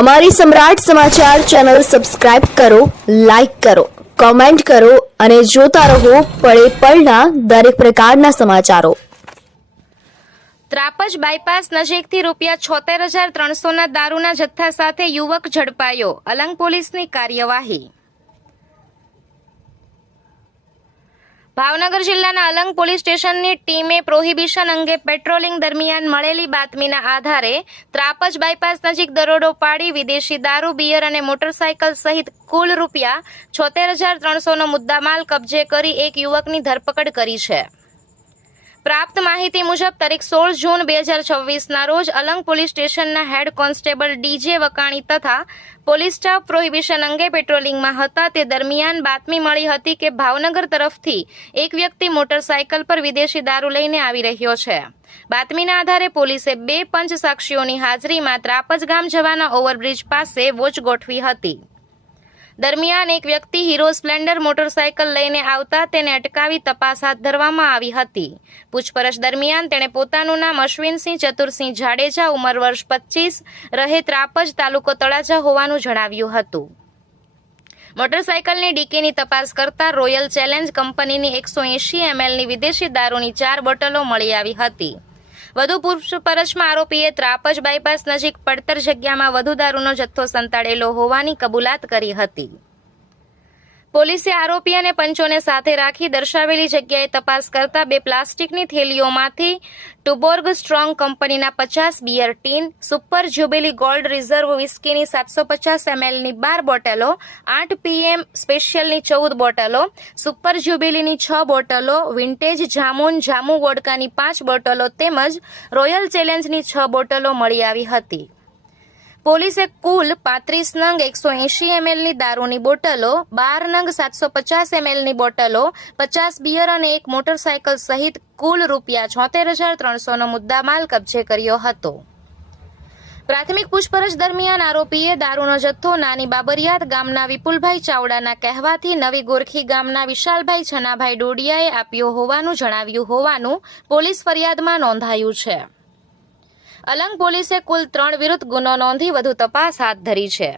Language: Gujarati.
અમારી સમ્રાટ સમાચાર ચેનલ સબસ્ક્રાઇબ કરો, લાઇક કરો, કોમેન્ટ કરો અને જોતા રહો પળે પળના દરેક પ્રકારના સમાચારો। ત્રાપજ બાયપાસ નજીકથી ₹76,300ના દારૂના જથ્થા સાથે યુવક ઝડપાયો। અલંગ પોલીસની કાર્યવાહી। ભાવનગર જિલ્લાના અલંગ પોલીસ સ્ટેશનની ટીમે પ્રોહિબિશન અંગે પેટ્રોલિંગ દરમિયાન મળેલી બાતમીના આધારે ત્રાપજ બાયપાસ નજીક દરોડો પાડી વિદેશી દારૂ, બિયર અને મોટરસાયકલ સહિત કુલ ₹76,300નો મુદ્દામાલ કબજે કરી એક યુવકની ધરપકડ કરી છે। પ્રાપ્ત માહિતી મુજબ તારીખ 16 જૂન 2026ના રોજ અલંગ પોલીસ સ્ટેશનના હેડ કોન્સ્ટેબલ ડીજે વકાણી તથા પોલીસ સ્ટાફ પ્રોહિબિશન અંગે પેટ્રોલિંગમાં હતા તે દરમિયાન બાતમી મળી હતી કે ભાવનગર તરફથી એક વ્યક્તિ મોટરસાયકલ પર વિદેશી દારૂ લઈને આવી રહ્યો છે। બાતમીના આધારે પોલીસે 2 પંચ સાક્ષીઓની હાજરીમાં ત્રાપજ ગામ જવાના ઓવરબ્રિજ પાસે વોચ ગોઠવી હતી। દરમિયાન એક વ્યક્તિ હીરો સ્પ્લેન્ડર મોટરસાયકલ લઈને આવતા તેને અટકાવી તપાસ હાથ ધરવામાં આવી હતી। પૂછપરછ દરમિયાન તેણે પોતાનું નામ અશ્વિનસિંહ ચતુરસિંહ જાડેજા, ઉંમર વર્ષ 25, રહે ત્રાપજ, તાલુકો તળાજા હોવાનું જણાવ્યું હતું। મોટરસાયકલની ડીકીની તપાસ કરતા રોયલ ચેલેન્જ કંપનીની 180 mlની વિદેશી દારૂની 4 બોટલો મળી આવી હતી। વધુ પૂછપરછમાં આરોપીએ ત્રાપજ બાયપાસ નજીક પડતર જગ્યામાં વધુ દારૂનો જથ્થો સંતાડેલો હોવાની કબૂલાત કરી હતી। પોલીસે આરોપી અને પંચોને સાથે રાખી દર્શાવેલી જગ્યાએ તપાસ કરતા 2 પ્લાસ્ટિકની થેલીઓમાંથી ટુબોર્ગ સ્ટ્રોંગ કંપનીના 50 beer tin, super jubilee gold reserve વિસ્કીની 750 mlની 12 બોટલો, 8 PM સ્પેશિયલની 14 બોટલો, સુપર જ્યુબિલીની 6 બોટલો, વિન્ટેજ જામુ વોડકાની 5 બોટલો તેમજ રોયલ ચેલેન્જની 6 બોટલો મળી આવી હતી। પોલીસે કુલ 35 નંગ 180 mlની દારૂની બોટલો, 12 નંગ 750 mlની બોટલો, 50 બિયર અને એક મોટરસાયકલ સહિત કુલ ₹76,300નો મુદ્દામાલ કબજે કર્યો હતો। પ્રાથમિક પૂછપરછ દરમિયાન આરોપીએ દારૂનો જથ્થો નાની બાબરિયાત ગામના વિપુલભાઈ ચાવડાના કહેવાથી નવી ગોરખી ગામના વિશાલભાઈ છનાભાઈ ડોડિયાએ આપ્યો હોવાનું જણાવ્યું હોવાનું પોલીસ ફરિયાદમાં નોંધાયું છે। અલંગ પોલીસે કુલ 3 વિરુદ્ધ ગુનો નોંધી વધુ તપાસ હાથ ધરી છે।